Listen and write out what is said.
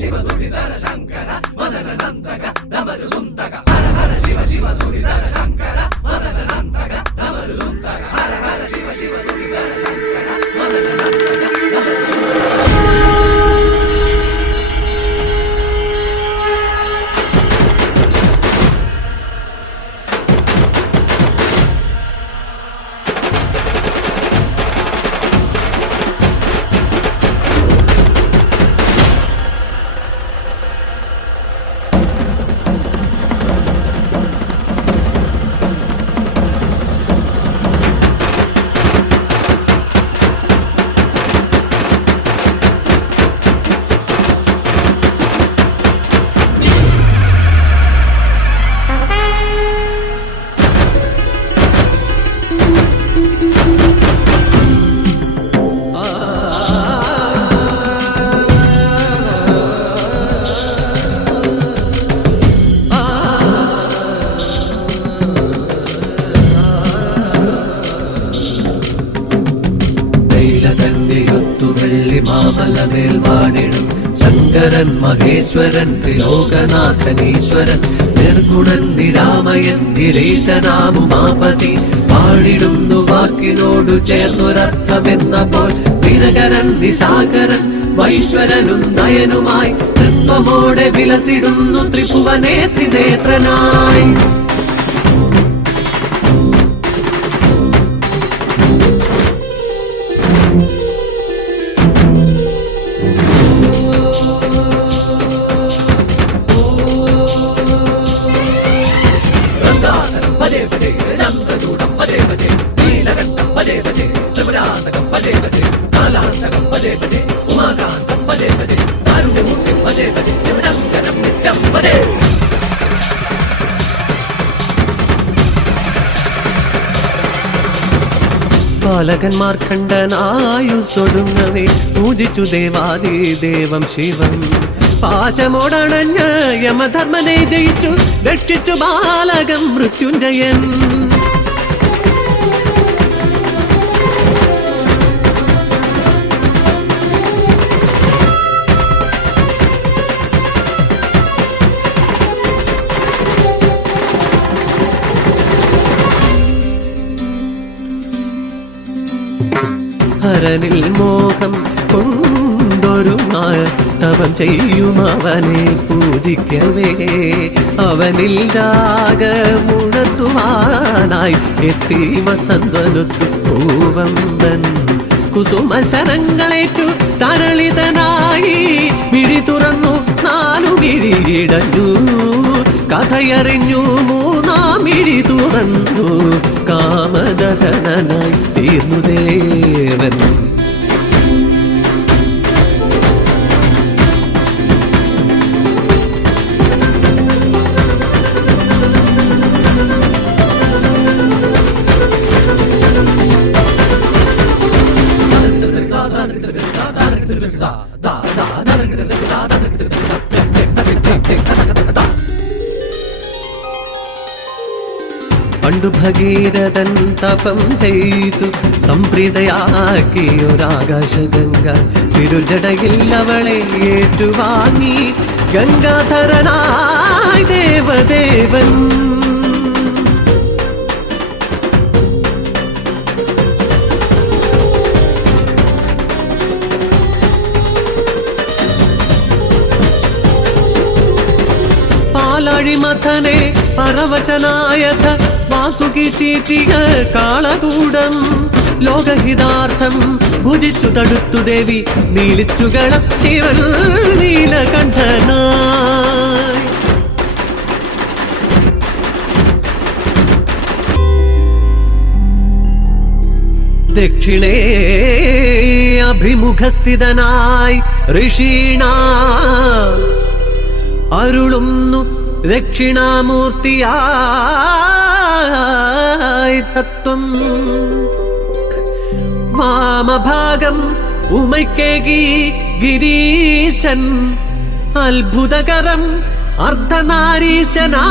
ಶಿವ ದುಡಿದರ ಶಂಕರ ಮದನ ನಂತಕ ಡಮರುದುಂತಕ ಹರ ಹರ ಶಿವ ಶಿವ ದುಡಿದರ ಶಂಕರ ಮದನ ನಂತಕ ಡಮರುದುಂತಕ ಹರ ಹರ ಶಿವ ಶಿವ ದುಡಿದರ ಶಂಕರ ಮದನ ನಂತಕ മാമലമേൽവാണിടും ശങ്കരൻ മഹേശ്വരൻ ത്രിലോകനാഥനീശ്വരൻ നിർഗുണൻ നിരാമയൻ ഗിരീശനാമുമാപതി പാടിടുന്നു വാക്കിനോടു ചേർന്നൊരർത്ഥമെന്നപ്പോൾ ദിനകരൻ നിശാകരൻ വൈശ്വരനും നയനുമായി തൃത്വമോടെ വിലസിടുന്നു ത്രിഭുവനേ ത്രിനേത്രനായി. ബാലകന്മാർ കണ്ടനായുസൊടുങ്ങവേ പൂജിച്ചു ദേവാദിദേവം ശിവൻ. പാശമോടണഞ്ഞ് യമധർമ്മനെ ജയിച്ചു രക്ഷിച്ചു ബാലകം മൃത്യുഞ്ജയൻ. ഹരനിൽ മോഹം കൊണ്ടൊരു തപം ചെയ്യും അവനെ പൂജിക്കവേ അവനിൽ രാഗമുണർത്തുവാനായി എത്തി വസന്തനുത്തു പൂവമ്പൻ. കുസുമശരങ്ങളേറ്റു തരളിതനായി മിഴി തുറന്നു നാലു മിഴിയിടഞ്ഞു കഥയറിഞ്ഞു മൂന്നാം മിഴി തുറന്നു കാമദഹനനായി തീർന്നു ദേവൻ. പണ്ടു ഭഗീരഥൻ തപം ചെയ്തു സംപ്രീതയാക്കിയൊരാകാശഗംഗ തിരുജടയിൽ അവളെ ഏറ്റുവാങ്ങി ഗംഗാധരനായി ദേവദേവൻ. പാലാഴിമഥനെ പരവശനായഥ വാസുകി ചീറ്റിയ കാളകൂടം ലോകഹിതാർത്ഥം ഭുജിച്ചു തടുത്തു ദേവി നീലിച്ചുകളം ശിവൻ നീലകണ്ഠനായി. ദക്ഷിണേ അഭിമുഖസ്ഥിതനായി ഋഷീണ അരുളുന്നു ദക്ഷിണാമൂർത്തിയായി തത്വം. വാമഭാഗം ഉമയ്ക്കേകി ഗിരീശൻ അത്ഭുതകരം അർദ്ധനാരീശനാ